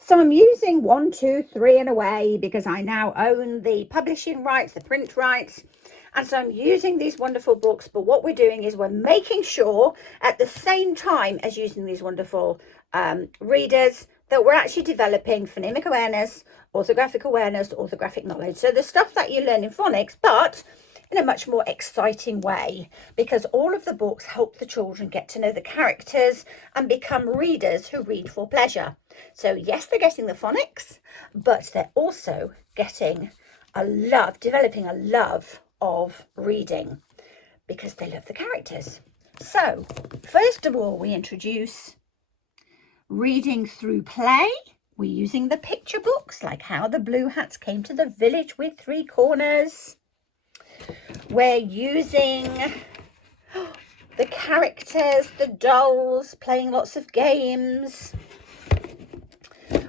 So I'm using 1, 2, 3 and Away because I now own the publishing rights, the print rights. And so I'm using these wonderful books. But what we're doing is we're making sure at the same time as using these wonderful readers that we're actually developing phonemic awareness, orthographic knowledge. So the stuff that you learn in phonics, but in a much more exciting way, because all of the books help the children get to know the characters and become readers who read for pleasure. So yes, they're getting the phonics, but they're also getting developing a love of reading because they love the characters. So first of all, we introduce reading through play. We're using the picture books, like How the Blue Hats Came to the Village with Three Corners. We're using the characters, the dolls, playing lots of games.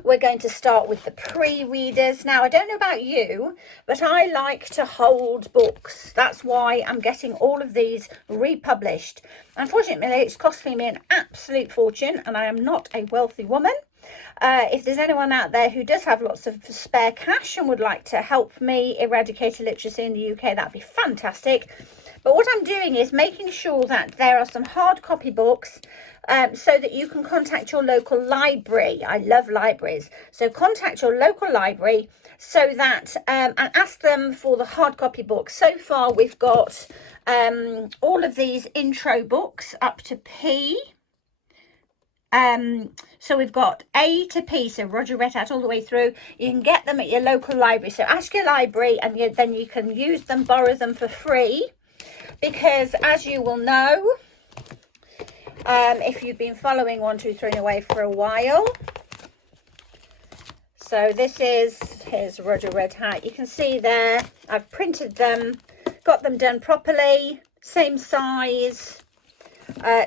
We're going to start with the pre-readers. Now, I don't know about you, but I like to hold books. That's why I'm getting all of these republished. Unfortunately, it's costing me an absolute fortune, and I am not a wealthy woman. If there's anyone out there who does have lots of spare cash and would like to help me eradicate illiteracy in the UK, that'd be fantastic. But what I'm doing is making sure that there are some hard copy books so that you can contact your local library. I love libraries. So contact your local library so that and ask them for the hard copy books. So far we've got all of these intro books up to P. So we've got A to P, so Roger Red Hat all the way through. You can get them at your local library. So ask your library and then you can use them, borrow them for free. Because as you will know, if you've been following 1, 2, 3 and Away for a while. So here's Roger Red Hat. You can see there, I've printed them, got them done properly, same size.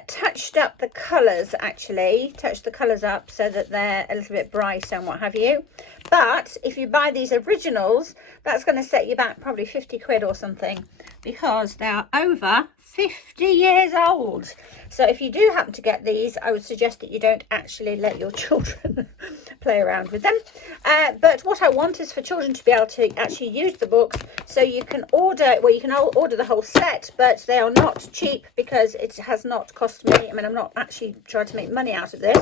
Touched up the colours, touched the colours up so that they're a little bit brighter and what have you. But if you buy these originals, that's going to set you back probably 50 quid or something, because they are over 50 years old. So if you do happen to get these, I would suggest that you don't actually let your children play around with them. But what I want is for children to be able to actually use the books. So you can order, well, you can order the whole set, but they are not cheap because it has not cost me. I mean, I'm not actually trying to make money out of this.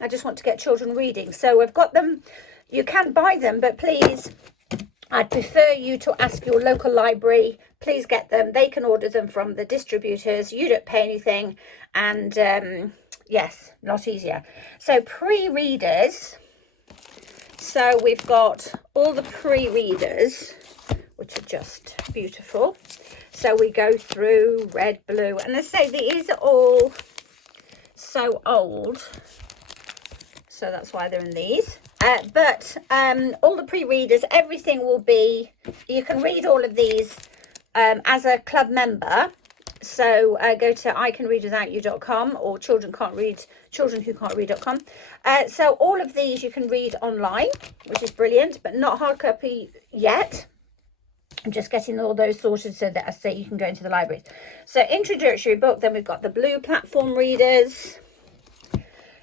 I just want to get children reading. So we've got them. You can buy them, but please, I'd prefer you to ask your local library. Please get them. They can order them from the distributors. You don't pay anything. And yes, a lot easier. So pre-readers. So we've got all the pre-readers, which are just beautiful. So we go through red, blue, and I say these are all so old. So that's why they're in these. But all the pre-readers, everything will be, you can read all of these as a club member. So go to icanreadwithoutyou.com or childrenwhocan'tread.com. So all of these you can read online, which is brilliant, but not hard copy yet. I'm just getting all those sorted so that I say you can go into the library. So introductory book, then we've got the blue platform readers.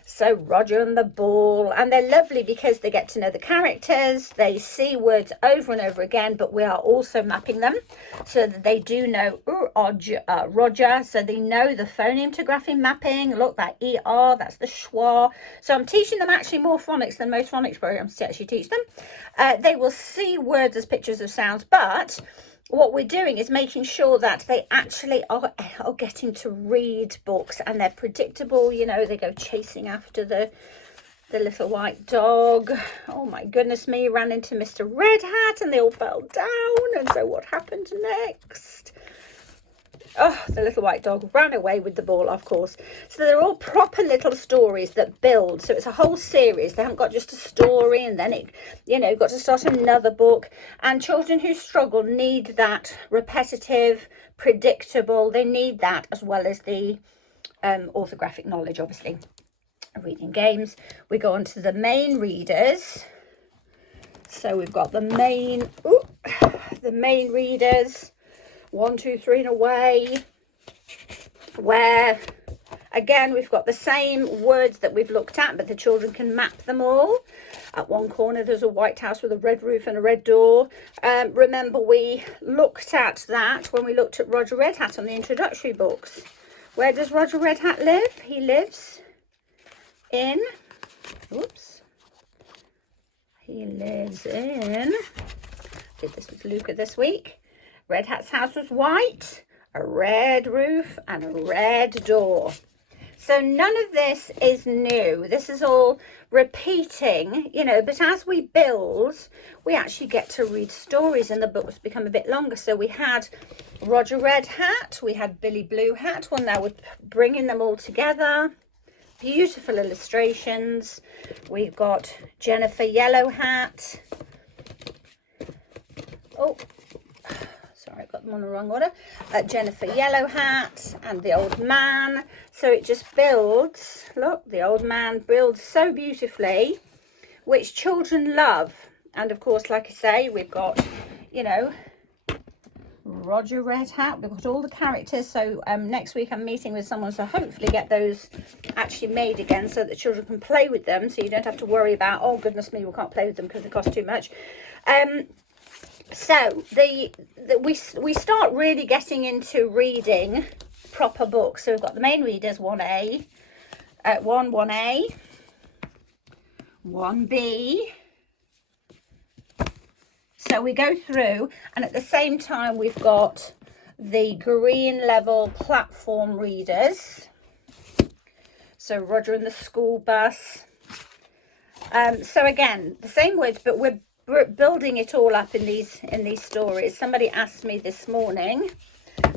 So Roger and the Ball, and they're lovely because they get to know the characters. They see words over and over again, but we are also mapping them so that they do know Roger, so they know the phoneme to grapheme mapping. Look, that ER, that's the schwa. So I'm teaching them actually more phonics than most phonics programs to actually teach them. They will see words as pictures of sounds, but what we're doing is making sure that they actually are getting to read books, and they're predictable. You know, they go chasing after the little white dog. Oh my goodness me, ran into Mr. Red Hat and they all fell down. And so what happened next? Oh, the little white dog ran away with the ball, of course. So they're all proper little stories that build. So it's a whole series. They haven't got just a story and then it, you know, got to start another book. And children who struggle need that repetitive, predictable. They need that as well as the orthographic knowledge, obviously. Reading games. We go on to the main readers. So we've got the main readers. 1, 2, 3 and Away, where Again, we've got the same words that we've looked at, but the children can map them all. At one corner, there's a white house with a red roof and a red door. Remember, we looked at that when we looked at Roger Red Hat on the introductory books. Where does Roger Red Hat live? He lives in, oops, he lives in, did this with Luca this week. Red Hat's house was white, a red roof and a red door. So none of this is new. This is all repeating, you know, but as we build, we actually get to read stories and the books become a bit longer. So we had Roger Red Hat, we had Billy Blue Hat. Well, now we're bringing them all together. Beautiful illustrations. We've got Jennifer Yellow Hat. Oh, sorry, I got them on the wrong order. Jennifer Yellow Hat and the old man. So it just builds, look, the old man builds so beautifully, which children love. And of course, like I say, we've got, you know, Roger Red Hat. We've got all the characters. So next week I'm meeting with someone to hopefully get those actually made again so that children can play with them. So you don't have to worry about, oh goodness me, we can't play with them because they cost too much. So we start really getting into reading proper books. So we've got the main readers, 1A, 1A, 1B. So we go through, and at the same time we've got the green level platform readers. So Roger and the School Bus. So again, the same words, but we're building it all up in these stories. Somebody asked me this morning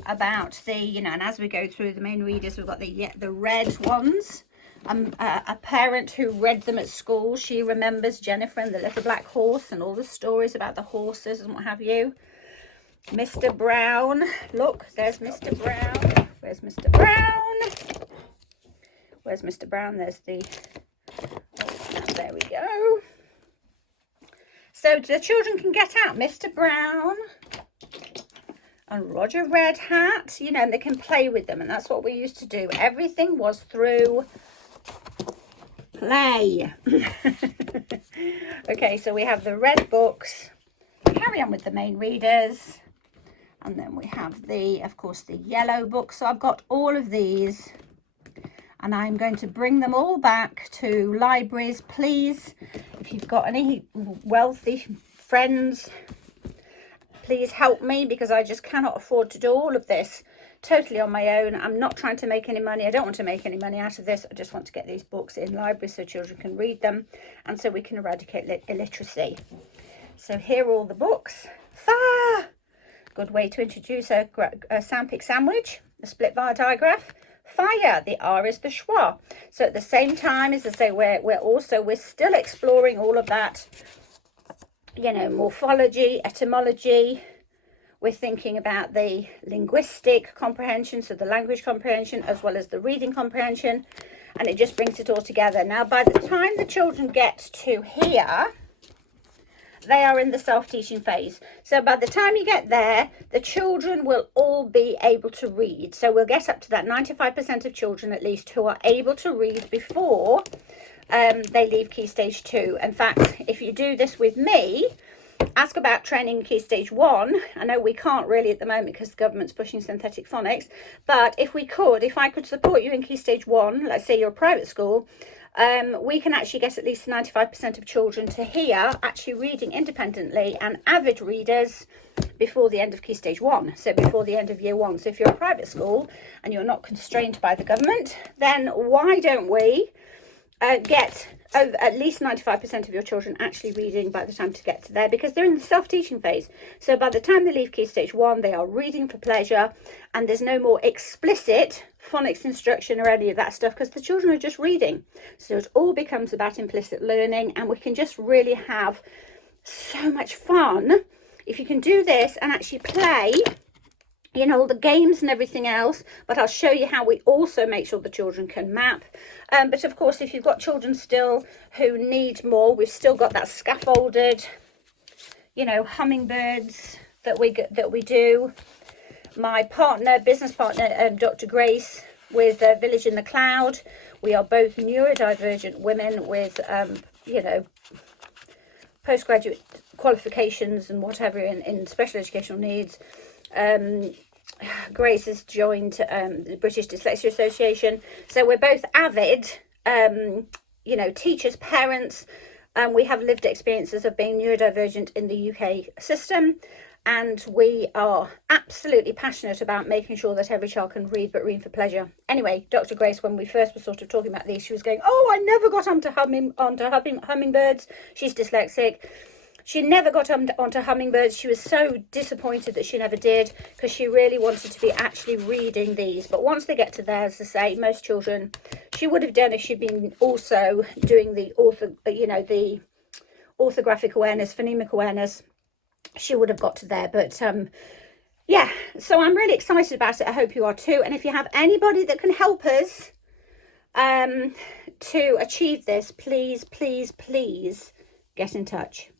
about the, you know, and as we go through the main readers, we've got the red ones. A parent who read them at school, she remembers Jennifer and the Little Black Horse and all the stories about the horses and what have you. Mr. Brown, look, there's Mr. Brown. Where's Mr. Brown? Where's Mr. Brown? There's the, oh, there we go. So the children can get out Mr. Brown and Roger Red Hat, you know, and they can play with them. And that's what we used to do. Everything was through play. Okay, so we have the red books. Carry on with the main readers. And then we have the, of course, the yellow books. So I've got all of these. And I'm going to bring them all back to libraries. Please, if you've got any wealthy friends, please help me, because I just cannot afford to do all of this totally on my own. I'm not trying to make any money. I don't want to make any money out of this. I just want to get these books in libraries so children can read them and so we can eradicate illiteracy. So here are all the books. Fire! Good way to introduce a sandpig sandwich, a split bar digraph. Fire, the R is the schwa. So at the same time, as I say, we're still exploring all of that, you know, morphology, etymology. We're thinking about the linguistic comprehension, so the language comprehension as well as the reading comprehension, and it just brings it all together. Now, by the time the children get to here, they are in the self-teaching phase. So by the time you get there, the children will all be able to read. So we'll get up to that 95% of children at least who are able to read before they leave Key Stage 2. In fact, if you do this with me, ask about training Key Stage 1. I know we can't really at the moment because the government's pushing synthetic phonics, but if I could support you in Key Stage 1, let's say you're a private school, we can actually get at least 95% of children to here actually reading independently and avid readers before the end of Key Stage 1, so before the end of Year 1. So if you're a private school and you're not constrained by the government, then why don't we get at least 95% of your children actually reading by the time to get to there, because they're in the self-teaching phase. So by the time they leave Key Stage 1, they are reading for pleasure, and there's no more explicit phonics instruction or any of that stuff, because the children are just reading. So it all becomes about implicit learning, and we can just really have so much fun if you can do this and actually play, you know, all the games and everything else. But I'll show you how we also make sure the children can map. But of course, if you've got children still who need more, we've still got that scaffolded, you know, hummingbirds that we do. My partner, business partner, Dr. Grace, with Village in the Cloud. We are both neurodivergent women with, you know, postgraduate qualifications and whatever in special educational needs. Grace has joined the British Dyslexia Association. So we're both avid, you know, teachers, parents. We have lived experiences of being neurodivergent in the UK system. And we are absolutely passionate about making sure that every child can read, but read for pleasure. Anyway, Dr. Grace, when we first were sort of talking about these, she was going, oh, I never got onto hummingbirds. She's dyslexic. She never got onto hummingbirds. She was so disappointed that she never did, because she really wanted to be actually reading these. But once they get to there, as I say, most children, she would have done if she'd been also doing the the orthographic awareness, phonemic awareness. She would have got to there. But yeah, so I'm really excited about it. I hope you are too. And if you have anybody that can help us to achieve this, please, please, please get in touch.